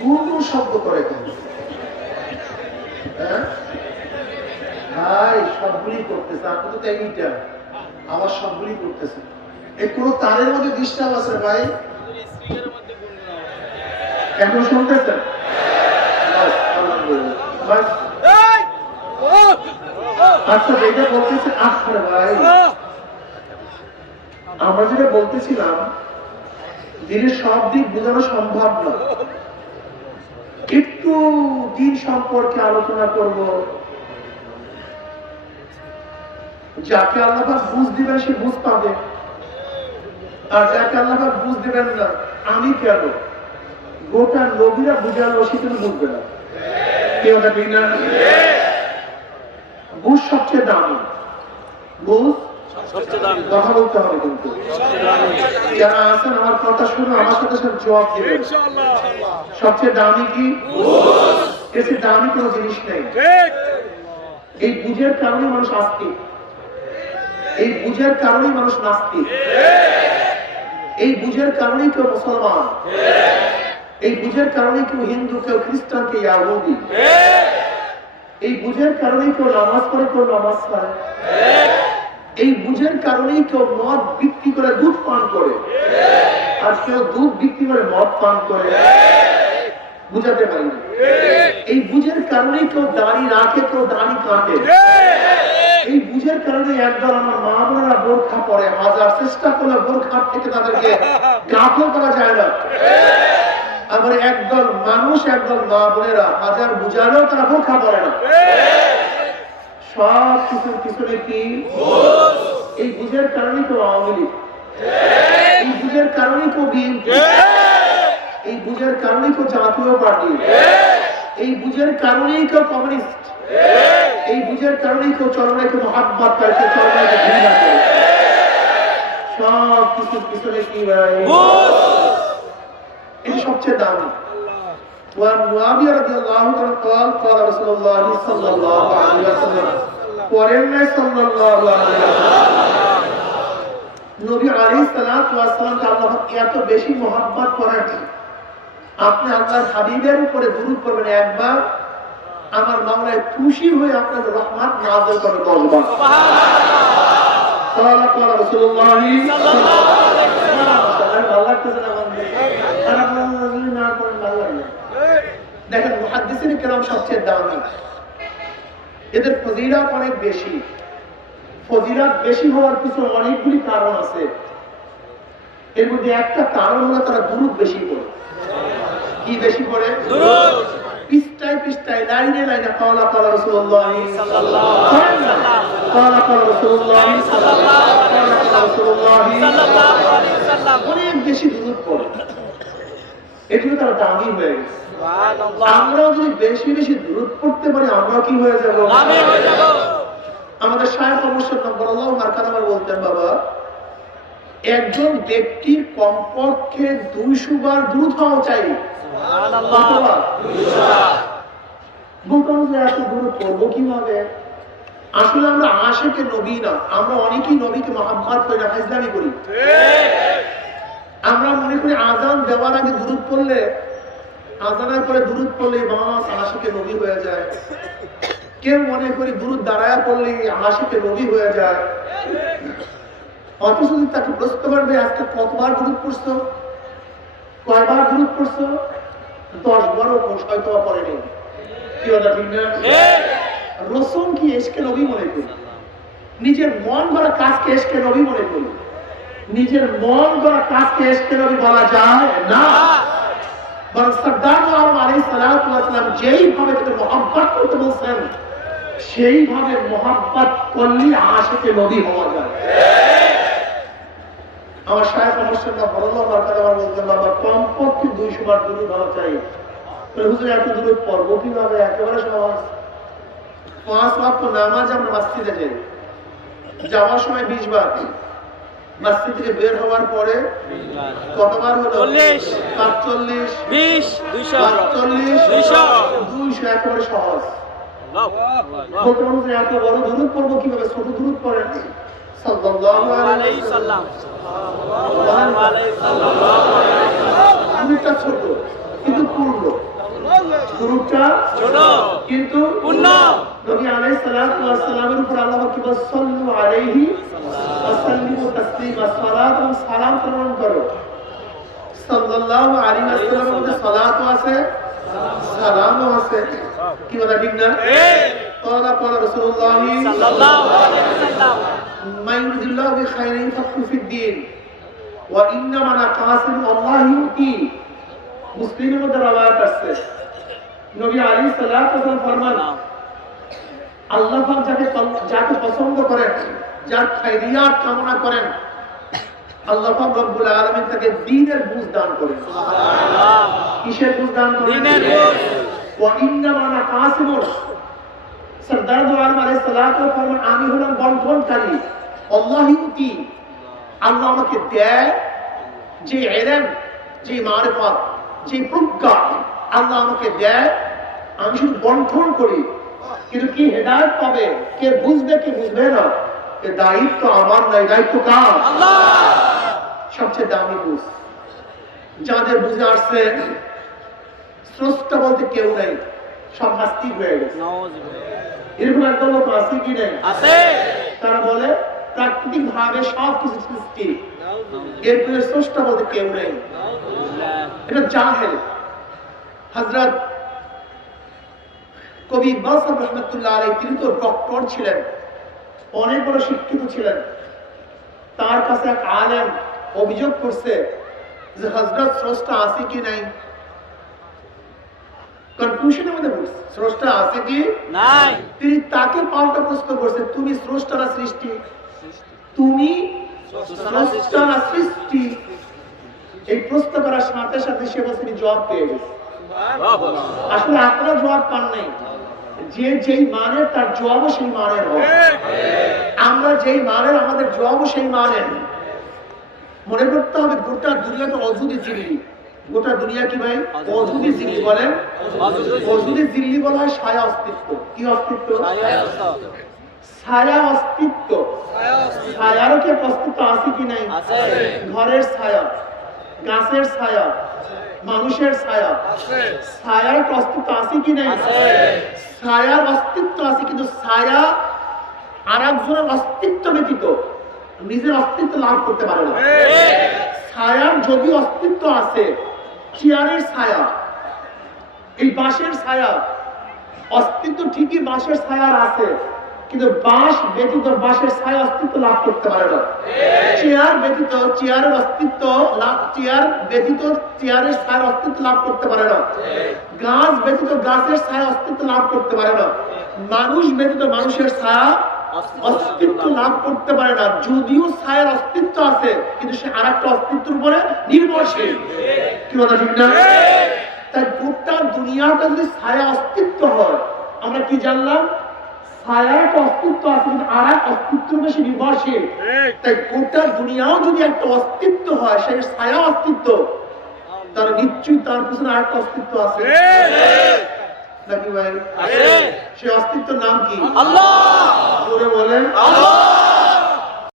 গুনগুন শব্দ করে কেন? হ্যাঁ ভাই, সবগুলি করতেছে, আপনি তো এইটা আমার সবগুলি করতেছে। এই কোনো তারের মধ্যে ডিস্টার্ব আছে ভাই? এখন শুনতেছেন? আচ্ছা, যেটা বলতেছে আচ্ছা ভাই, আমরা যেটা বলতেছিলাম দিনের সব দিক বোঝানো সম্ভব না। একটু দিন সম্পর্কে আলোচনা করব। যাকে আল্লাহ বুঝ দিবেন সে বুঝ পাবে, আর যাকে আল্লাহ বুঝ দিবেন না, আমি কেন গোটা নবীরা বুঝালো সে কিন্তু বুঝবে না। কেউ ঠিক না? বুঝ সবচেয়ে দামি, বুঝ কথা বলতে হবে। কিন্তু যারা আছেন আমার কথা শুনে আমার সাথে সাথে জবাব দিবেন। সবচেয়ে দামি কি? এর চেয়ে দামি কোনো জিনিস নেই। এই বুঝের কারণে মানুষ আস্তিক, এই বুঝের কারণেই মানুষ নাস্তিক, এই বুঝের কারণেই কেউ মুসলমান, এই বুঝের কারণেই কেউ হিন্দু, কেউ খ্রিস্টান, কেউ ইহুদি। এই বুঝের কারণেই কেউ নামাজ পড়ে, কেউ নামাজ পড়ে। এই বুঝের কারণেই কেউ মদ বিক্রি করে দুধ পান করে, আর কেউ দুধ বিক্রি করে মদ পান করে। বুঝাতে পারি না। এই বুঝের কারণেই কেউ দাড়ি রাখে, কেউ দাড়ি কাটে। এই বুঝের কারণে একদল আমার মা বোনেরা বোরখা পরে, হাজার চেষ্টা করলে বোরখার থেকে তাদেরকে গাফল করা যায় না। আবার একদল মানুষ, একদল মা বোনেরা হাজার বুঝালেও তারা বোরখা পরে না। সব কিছুর পিছনে কি? এই বুঝের কারণেই কেউ আওয়ামী লীগ, এই বুঝের কারণেই কেউ বিএনপি, এই বুঝের কারণেই কেউ জাতীয় পার্টি, এই বুঝের কারণেই কেউ কমিউনিস্ট, এই বুঝের কারণেই কেউ চরমাইকে মহাব্বত করে, কেউ চরমাইকে ঘৃণা করে। সব কিছুর পিছনে কি ভাই? এটি সবচেয়ে দামি। وعن معاوية رضي الله عنه قال قال رسول الله صلى الله عليه وسلم ورنا صلى الله عليه وسلم নবী আলাইহিস সালাতু ওয়াস সালাম আল্লাহ এত বেশি মহব্বত করেন, আপনি আল্লাহর হাবিবের উপরে দুরূদ পড়বেন একবার, আমার মাওলা খুশি হয়ে আপনার রহমত নাযিল করবে 10 বার। সুবহানাল্লাহ। قال رسول الله সাল্লাল্লাহু আলাইহি ওয়াসাল্লাম আল্লাহ তাআলা বলেন তারা বলেন না করেন ভালো লাগে। দেখেন মুহাদ্দিসিন কেরাম সবচেয়ে দামি, এদের ফজিলত অনেক বেশি। ফজিলত বেশি হওয়ার পিছনে অনেকগুলি কারণ আছে। এর মধ্যে একটা কারণ হলো তারা দুরূদ বেশি পড়ে। কি বেশি পড়ে? দুরূদ। পৃষ্ঠায় পৃষ্ঠায়, লাইনে লাইনে কাওলা কাওলা রাসূলুল্লাহ সাল্লাল্লাহু আলাইহি ওয়াসাল্লাম, কাওলা কাওলা রাসূলুল্লাহ সাল্লাল্লাহু আলাইহি ওয়াসাল্লাম, অনেক বেশি দুরূদ পড়ে। এজন্য তারা দামি হয়ে গেছে। আমরা যদি বেশি বেশি দুরূদ পড়তে পারি আমরা কি হয়ে যাব? দামি হয়ে যাব। আমাদের শায়খ মুর্শিদ নববুল্লাহ মারকাদাবার বলতেন, বাবা একজন ব্যক্তির কমপক্ষে 200 বার দুরূদ হওয়া চাই। সুবহানাল্লাহ। 200 বার। বলতাম যে এত দুরূদ পড়বো কিভাবে? আসলে আমরা আশিকে নবী না, আমরা অনেকেই নবীকে মহব্বত করি না, ফাজলামি করি। ঠিক। আমরা মনে করি আযান দেওয়ার আগে দুরূদ পড়লে, আযানের পরে দুরূদ পড়লে বাস আশিকে নবী হয়ে যায়। কেউ মনে করি দুরূদ দাঁড়ায়া পড়লে আশিকে নবী হয়ে যায়। অথচ যদি তাকে প্রশ্ন করবে আজকে কতবার দুরূদ পড়ছো, কয়বার দুরূদ পড়ছো, 10 বারও হয়তো পড়েনি। কি কথা ঠিক না? রাসূল কি ইশকে নবী মনে করি, নিজের মন গড়া কাজকে ইশকে নবী মনে করি। নিজের মন গড়া কাজকে ইশকে নবী বলা যায় না। বরং সরদার আলম আলাইহিস সালাতু ওয়াস সালাম যেইভাবে তাকে মহব্বত করতে বলছেন সেইভাবে মহব্বত করলে আশিকে নবী হওয়া যায়। আমার শায়খ মুর্শিদ নববুল্লাহ মারকাদাবার বলতেন, বাবা কমপক্ষে 200 বার দুরূদ হওয়া চাই। হুজুর এত দুরূদ পড়বো কিভাবে? একেবারে সহজ। 5 ওয়াক্ত নামাজ আমরা মসজিদে যাই, যাওয়ার সময় 20 বার, মসজিদ থেকে বের হওয়ার পরে কতবার হলো? 40, 45, 20, 200, 45, 200 একেবারে সহজ। বলতে যে এত বড় দুরূদ পড়বো কিভাবে? ছোট দুরূদ পড়েন সাল্লাল্লাহু আলাইহি ওয়াসাল্লাম। দুরূদটা ছোট কিন্তু পূর্ণ। শুরুটা ছোট কিন্তু পূর্ণ। নবী আলাইহিস সালাতু ওয়াস সালামের উপর আল্লাহ কি বলে সাল্লু আলাইহি ওয়া সাল্লিমু তাসলিমা সালাত এবং সালাম প্রেরণ করো সাল্লাল্লাহু আলাইহি ওয়াসাল্লামের মধ্যে সালাতও আছে সালামও আছে কি কথা ঠিক না قال رسول الله সাল্লাল্লাহু আলাইহি ওয়াসাল্লাম ما يريد الله بخير يفقهه في الدين وانما انا قاسم الله يؤتي মুসলিমের মধ্যে রওয়ায়াত আছে নবী আলাইহিস সালাতু ওয়াস সালাম ফরমান আল্লাহ পাক যাকে পছন্দ করেন যার খায়রিয়াত কামনা করেন আল্লাহ পাক রব্বুল আলামিন তাকে দ্বীনের বুঝ দান করেন সুবহানাল্লাহ কিসের বুঝ দান করেন দ্বীনের বুঝ ওয়া ইন্নামা আনা কাসিমুন সরদার দু আলম আলাইহিস সালাতু ওয়াস সালাম আমি হলাম বন্টনকারী আল্লাহ ইউতি আল্লাহ আমাকে দেয় যে ইলম যে মারিফাত যে প্রজ্ঞা আল্লাহ আমাকে দেয় আমি শুধু বন্টন করি কিন্তু কি হেদায়েত পাবে কে বুঝবে কে বুঝবে না এ দায়িত্ব আমার নয় দায়িত্ব কার আল্লাহ সবচেয়ে দামি বুঝ যাদের বুঝে আসছে স্রষ্টা বলতে কেউ নেই সব নাস্তিক হয়ে গেছে এরকম একটা লোক আছে কি নেই আছে তারা বলে প্রাকৃতিক ভাবে সবকিছু সৃষ্টি এরপরে স্রষ্টা বলতে কেউ নেই এটা জাহেল হযরত কবি ইকবাল সাহেব রহমাতুল্লাহ আলাইহি তিনি তো ডক্টর ছিলেন অনেক বড় শিক্ষিত ছিলেন তার কাছে এক আলেম অভিযোগ করছে যে হযরত স্রষ্টা আছে কি নাই কনফিউশনের মধ্যে পড়ছে স্রষ্টা আছে কি নাই তিনি তাকে পাল্টা প্রশ্ন করছে তুমি স্রষ্টা না সৃষ্টি তুমি স্রষ্টা না সৃষ্টি এই প্রশ্ন করার সাথে সাথে সে বলছে তিনি জবাব পেয়ে গেছে আসলে আপনারা জবাব পান নাই যে যেই মানের তার জবাবও সেই মানের হবে আমরা যেই মানের আমাদের জবাবও সেই মানের মনে করতে হবে গোটা দুনিয়াকে অজুদি জিল্লি গোটা দুনিয়া কি ভাই অজুদি জিল্লি বলেন অজুদি জিল্লি বলা হয় ছায়া অস্তিত্ব কি অস্তিত্ব ছায়া অস্তিত্ব ছায়ারও কি অস্তিত্ব আছে কি নাই আছে ঘরের ছায়া গাছের ছায়া মানুষের ছায়া ছায়ার অস্তিত্ব আছে কি নাই ছায়ার অস্তিত্ব আছে কিন্তু ছায়া আর একজনের অস্তিত্ব ব্যতীত নিজের অস্তিত্ব লাভ করতে পারে না ছায়ার যদি অস্তিত্ব আছে চেয়ারের ছায়া এই বাঁশের ছায়া অস্তিত্ব ঠিকই বাঁশের ছায়ার আছে কিন্তু বাঁশ ব্যতীত বাঁশের ছায়া অস্তিত্ব লাভ করতে পারে না চেয়ার ব্যতীত চেয়ারের অস্তিত্ব লাভ চেয়ার ব্যতীত চেয়ারের ছায়া অস্তিত্ব লাভ করতে পারে না গাছ ব্যতীত গাছের ছায়া অস্তিত্ব লাভ করতে পারে না মানুষ ব্যতীত মানুষের ছায়া অস্তিত্ব লাভ করতে পারে না যদিও ছায়ার অস্তিত্ব আছে কিন্তু সে আরেকটা অস্তিত্বের উপরে নির্ভরশীল কি কথা ঠিক না তাই গোটা দুনিয়াটা যদি ছায়া অস্তিত্ব হয় আমরা কি জানলাম ছায়ার একটা অস্তিত্ব আছে কিন্তু আর এক অস্তিত্বের বেশি নির্ভরশীল তাই গোটা দুনিয়াও যদি একটা অস্তিত্ব হয় সেই ছায়া অস্তিত্ব তার নিশ্চয়ই তার পিছনে আর একটা অস্তিত্ব আছে নাকি ভাই আছে সেই অস্তিত্বের নাম কি আল্লাহ জোরে বলেন আল্লাহ